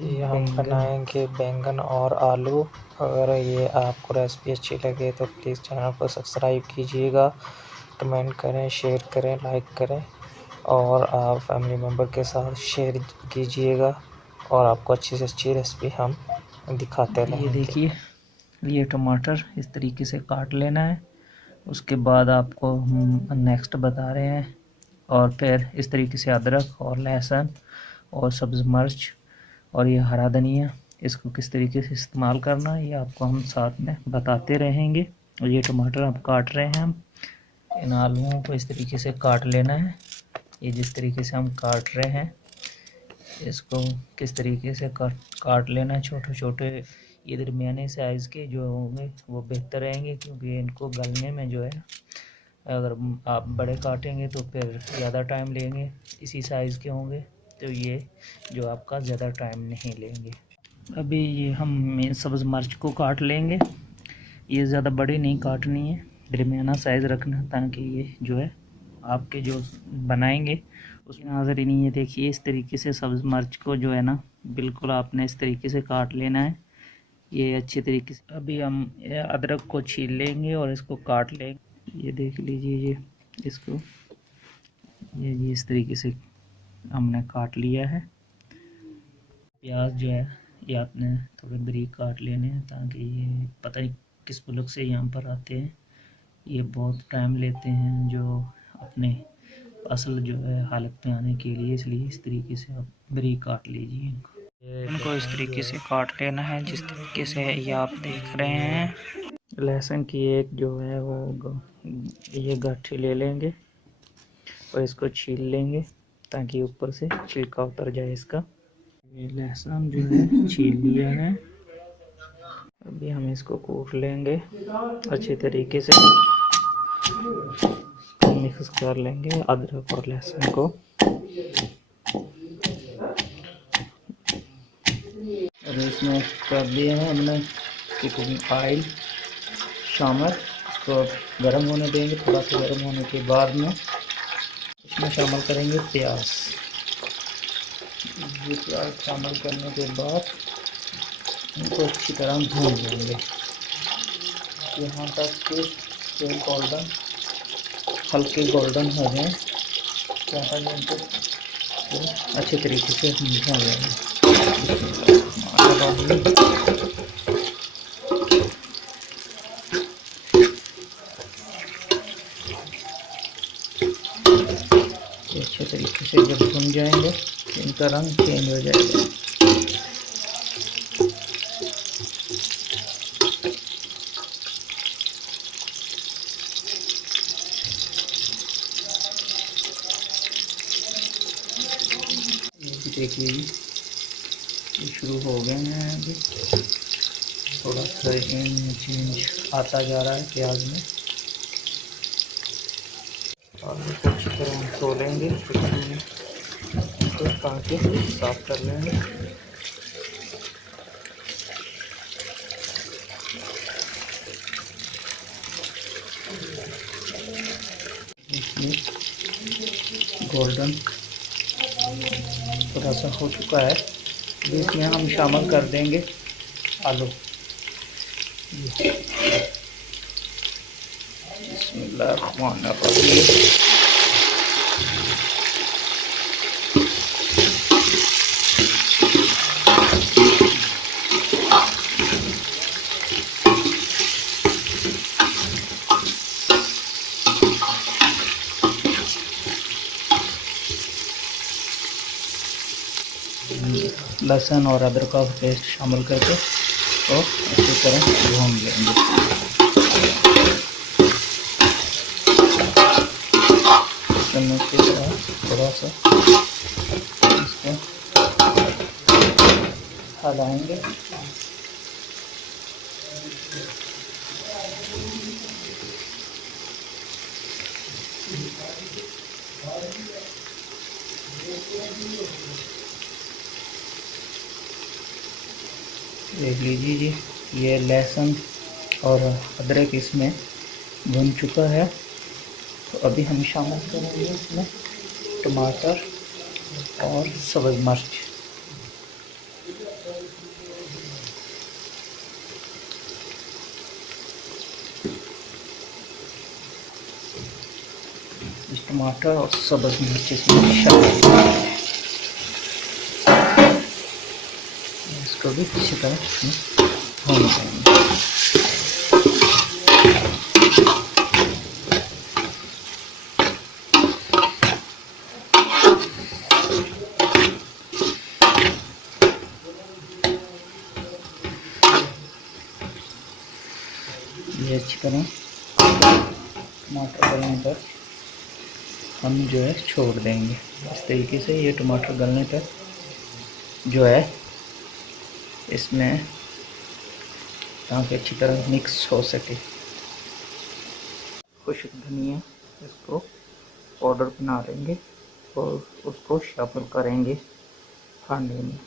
ये हम बनाएंगे बैंगन और आलू। अगर ये आपको रेसिपी अच्छी लगे तो प्लीज़ चैनल को सब्सक्राइब कीजिएगा, कमेंट करें, शेयर करें, लाइक करें और आप फैमिली मेम्बर के साथ शेयर कीजिएगा और आपको अच्छी से अच्छी रेसिपी हम दिखाते रहेंगे। ये देखिए, ये टमाटर इस तरीके से काट लेना है। उसके बाद आपको हम नेक्स्ट बता रहे हैं। और फिर इस तरीके से अदरक और लहसुन और सब्ज़ मिर्च और ये हरा धनिया, इसको किस तरीके से इस्तेमाल करना है ये आपको हम साथ में बताते रहेंगे। और ये टमाटर अब काट रहे हैं हम। इन आलूओं को इस तरीके से काट लेना है। ये जिस तरीके से हम काट रहे हैं इसको किस तरीके से काट लेना है छोटे छोटे। ये दरमियाने साइज़ के जो होंगे वो बेहतर रहेंगे, क्योंकि इनको गलने में जो है अगर आप बड़े काटेंगे तो फिर ज़्यादा टाइम लेंगे। इसी साइज़ के होंगे तो ये जो आपका ज़्यादा टाइम नहीं लेंगे। अभी ये हम सब्ज़ मिर्च को काट लेंगे। ये ज़्यादा बड़ी नहीं काटनी है, दरमियाना साइज़ रखना, ताकि ये जो है आपके जो बनाएंगे उसमें नाज़रीन ये देखिए इस तरीके से सब्ज़ मिर्च को जो है ना बिल्कुल आपने इस तरीके से काट लेना है, ये अच्छे तरीके से। अभी हम अदरक को छील लेंगे और इसको काट लेंगे। ये देख लीजिए, ये इसको ये इस तरीके से हमने काट लिया है। प्याज जो है ये आपने थोड़े बारीक काट लेने हैं, ताकि ये पता नहीं किस मुल्क से यहाँ पर आते हैं, ये बहुत टाइम लेते हैं जो अपने असल जो है हालत में आने के लिए, इसलिए इस तरीके से आप बारीक काट लीजिए इनको इस तरीके से काट लेना है जिस तरीके से ये आप देख रहे हैं। लहसुन की एक जो है वो ये गांठी ले लेंगे और इसको छील लेंगे ताकि ऊपर से छिलका उतर जाए इसका। ये लहसुन जो है छील लिया है। अभी हम इसको कूट लेंगे अच्छे तरीके से, मिक्स कर लेंगे अदरक और लहसुन को। और इसमें कर दिया है हमने कुकिंग ऑयल शामिल। इसको गर्म होने देंगे। थोड़ा सा गर्म होने के बाद में इसमें शामिल करेंगे प्याज। ये प्याज शामिल करने के बाद इनको अच्छी तरह भून लेंगे यहाँ तक कि ये गोल्डन हल्के गोल्डन हो जाए। यहाँ तक इनको अच्छे तरीके से भून लेंगे। अच्छे तरीके से जब भुन जाएंगे इनका रंग चेंज हो जाएगा। देखिए ये शुरू हो गए हैं। अभी थोड़ा सा चेंज आता जा रहा है प्याज में। और इसको अच्छी तरह धो लेंगे, इसको ताकि साफ कर लेंगे। इसमें गोल्डन थोड़ा सा हो चुका है। इसमें हम शामिल कर देंगे आलू। बिस्मिल्लाहिर्रहमानिर्रहीम। लहसुन और अदरक का पेस्ट शामिल करके तो अच्छी तरह भून लेंगे। करने के बाद थोड़ा सा इसको हलाएंगे। देख लीजिए जी, ये लहसुन और अदरक इसमें भुन चुका है। तो अभी हम शामिल करेंगे इसमें टमाटर और सब्ज़ मिर्च। इस टमाटर और सब्ज़ मिर्च इसमें शामिल है। इसको भी अच्छी तरह भून देंगे। ये अच्छी तरह टमाटर गलने पर हम जो है छोड़ देंगे। इस तरीके से ये टमाटर गलने पर जो है इसमें ताकि अच्छी तरह मिक्स हो सके। खुश्क धनिया इसको पाउडर बना लेंगे और उसको शामिल करेंगे हांडी में।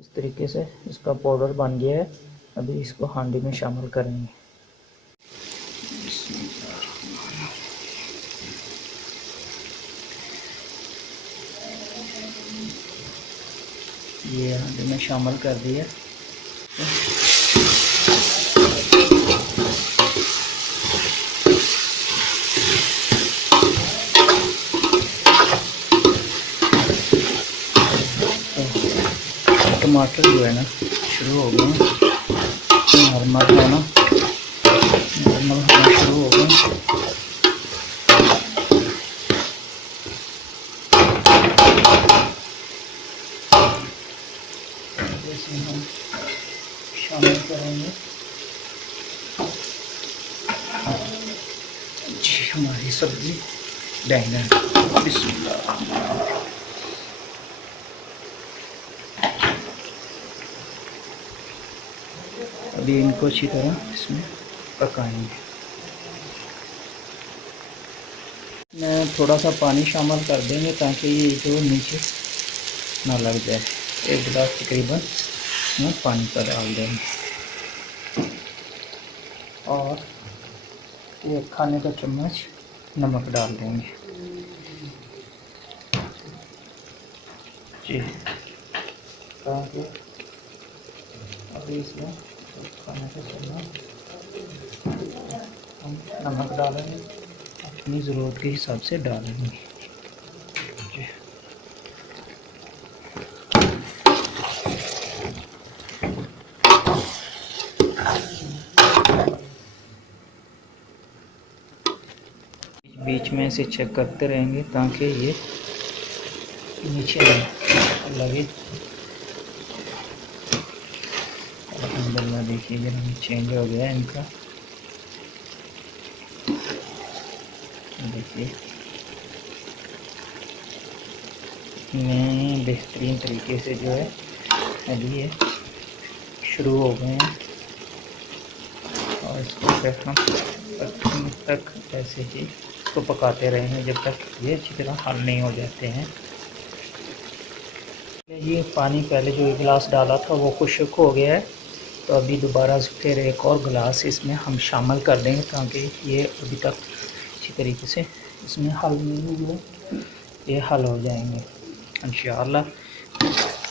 इस तरीके से इसका पाउडर बन गया है। अभी इसको हांडी में शामिल करेंगे। ये हांडी में शामिल कर दिया। टमाटर जो है ना शुरू हो गए नॉर्मल होना शुरू हो गए। इसमें हम शामिल करेंगे जी हमारी सब्जी बैंगन। बिस्मिल्लाह। अभी इनको अच्छी तरह इसमें पकाएंगे। मैं थोड़ा सा पानी शामिल कर देंगे ताकि ये जो नीचे ना लग जाए। 1 गिलास तकरीबन इसमें पानी का डाल देंगे और 1 खाने का चम्मच नमक डाल देंगे जी। ताकि अभी इसमें खाने का चम्मच हम नमक डालेंगे, अपनी ज़रूरत के हिसाब से डालेंगे जी। बीच में से चेक करते रहेंगे ताकि ये नीचे ना लगे। अल्हम्दुलिल्लाह देखिए ये रंग चेंज हो गया है इनका। देखिए इतने बेहतरीन तरीके से जो है अभी ये शुरू हो गए हैं और इसको फिर हम तक ऐसे ही इसको पकाते रहेंगे जब तक ये अच्छी तरह हल नहीं हो जाते हैं। ये पानी पहले जो 1 गिलास डाला था वो खुश्क हो गया है, तो अभी दोबारा फिर 1 और गिलास इसमें हम शामिल कर देंगे ताकि ये अभी तक अच्छी तरीके से इसमें हल नहीं हुए, ये हल हो जाएंगे इंशाअल्लाह।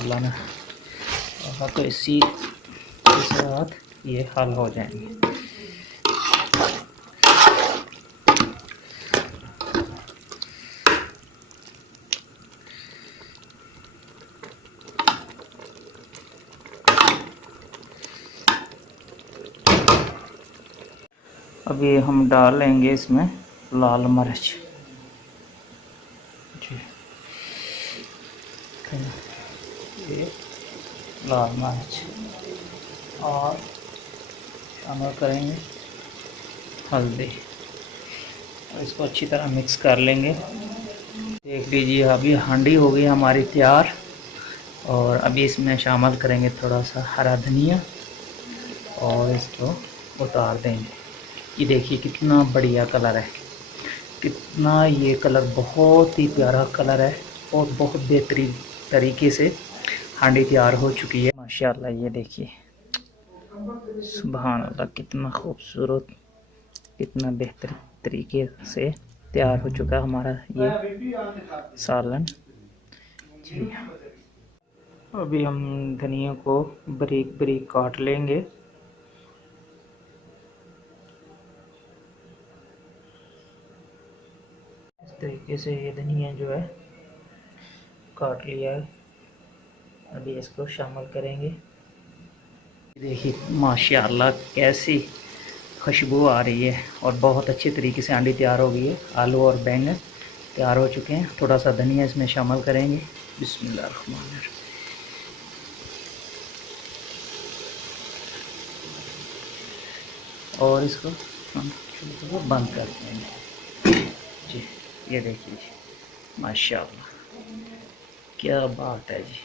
अल्लाह ने कहा तो इसी के साथ ये हल हो जाएंगे। अभी हम डाल लेंगे इसमें लाल मिर्च जी। ये लाल मिर्च और शामिल करेंगे हल्दी और इसको अच्छी तरह मिक्स कर लेंगे। देख लीजिए अभी हांडी हो गई हमारी तैयार और अभी इसमें शामिल करेंगे थोड़ा सा हरा धनिया और इसको उतार देंगे। ये देखिए कितना बढ़िया कलर है, कितना ये कलर बहुत ही प्यारा कलर है और बहुत बेहतरीन तरीके से हांडी तैयार हो चुकी है माशाल्लाह। ये देखिए सुभान अल्लाह कितना खूबसूरत, कितना बेहतरीन तरीके से तैयार हो चुका हमारा ये सालन जी। अभी हम धनिया को बारीक बारीक काट लेंगे। इस तरीके से ये धनिया जो है काट लिया है। अभी इसको शामिल करेंगे। देखिए माशाल्लाह कैसी खुशबू आ रही है और बहुत अच्छी तरीके से हांडी तैयार हो गई है। आलू और बैंगन तैयार हो चुके हैं। थोड़ा सा धनिया इसमें शामिल करेंगे। बिस्मिल्लाहिर्रहमानिर्रहीम। और इसको हम बंद कर देंगे जी। ये देखिए जी माशाल्लाह क्या बात है जी।